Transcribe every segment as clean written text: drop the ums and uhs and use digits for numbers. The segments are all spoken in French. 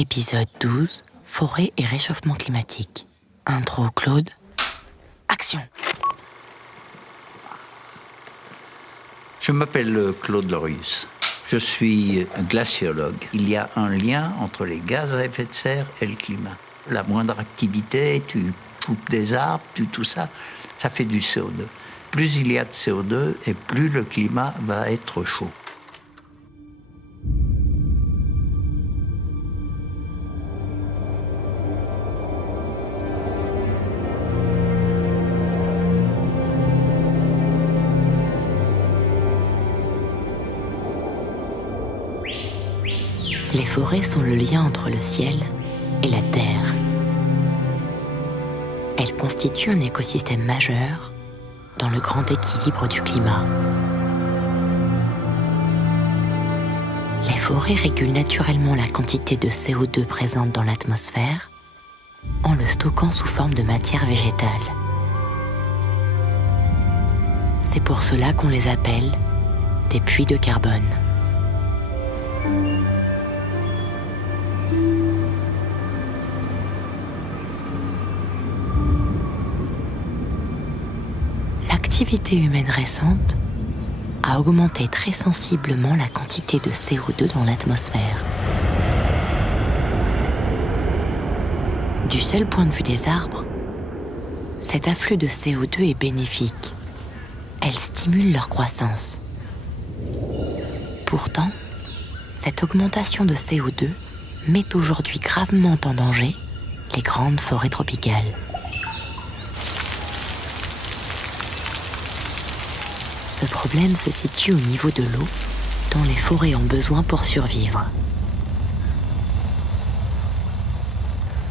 Épisode 12, forêt et réchauffement climatique. Intro Claude. Action! Je m'appelle Claude Lorius. Je suis glaciologue. Il y a un lien entre les gaz à effet de serre et le climat. La moindre activité, tu coupes des arbres, tout ça, ça fait du CO2. Plus il y a de CO2 et plus le climat va être chaud. Les forêts sont le lien entre le ciel et la terre. Elles constituent un écosystème majeur dans le grand équilibre du climat. Les forêts régulent naturellement la quantité de CO2 présente dans l'atmosphère en le stockant sous forme de matière végétale. C'est pour cela qu'on les appelle des puits de carbone. L'activité humaine récente a augmenté très sensiblement la quantité de CO2 dans l'atmosphère. Du seul point de vue des arbres, cet afflux de CO2 est bénéfique. Elle stimule leur croissance. Pourtant, cette augmentation de CO2 met aujourd'hui gravement en danger les grandes forêts tropicales. Ce problème se situe au niveau de l'eau dont les forêts ont besoin pour survivre.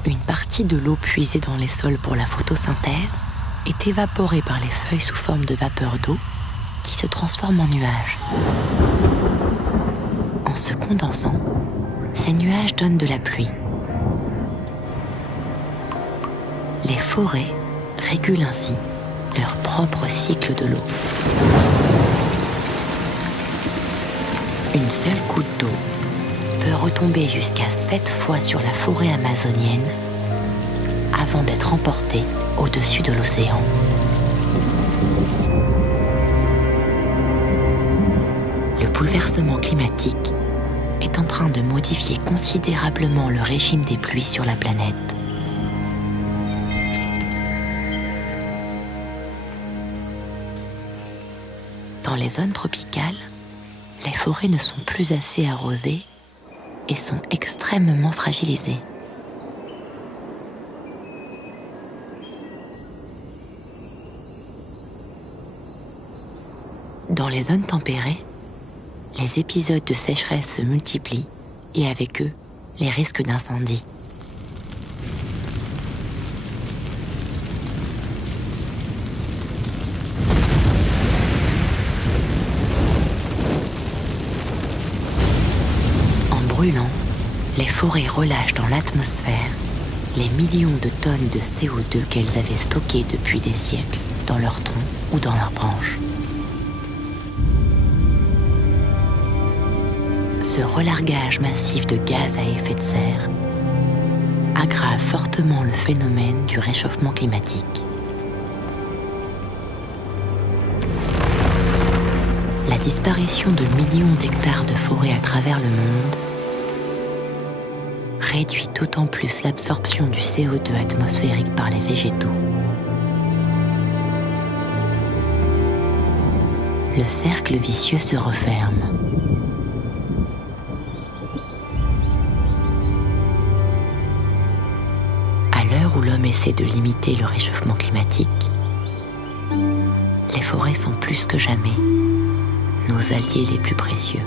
Une partie de l'eau puisée dans les sols pour la photosynthèse est évaporée par les feuilles sous forme de vapeur d'eau qui se transforme en nuages. En se condensant, ces nuages donnent de la pluie. Les forêts régulent ainsi leur propre cycle de l'eau. Une seule goutte d'eau peut retomber jusqu'à 7 fois sur la forêt amazonienne avant d'être emportée au-dessus de l'océan. Le bouleversement climatique est en train de modifier considérablement le régime des pluies sur la planète. Dans les zones tropicales, les forêts ne sont plus assez arrosées et sont extrêmement fragilisées. Dans les zones tempérées, les épisodes de sécheresse se multiplient et avec eux, les risques d'incendie. Brûlant, les forêts relâchent dans l'atmosphère les millions de tonnes de CO2 qu'elles avaient stockées depuis des siècles dans leurs troncs ou dans leurs branches. Ce relargage massif de gaz à effet de serre aggrave fortement le phénomène du réchauffement climatique. La disparition de millions d'hectares de forêts à travers le monde réduit d'autant plus l'absorption du CO2 atmosphérique par les végétaux. Le cercle vicieux se referme. À l'heure où l'homme essaie de limiter le réchauffement climatique, les forêts sont plus que jamais nos alliés les plus précieux.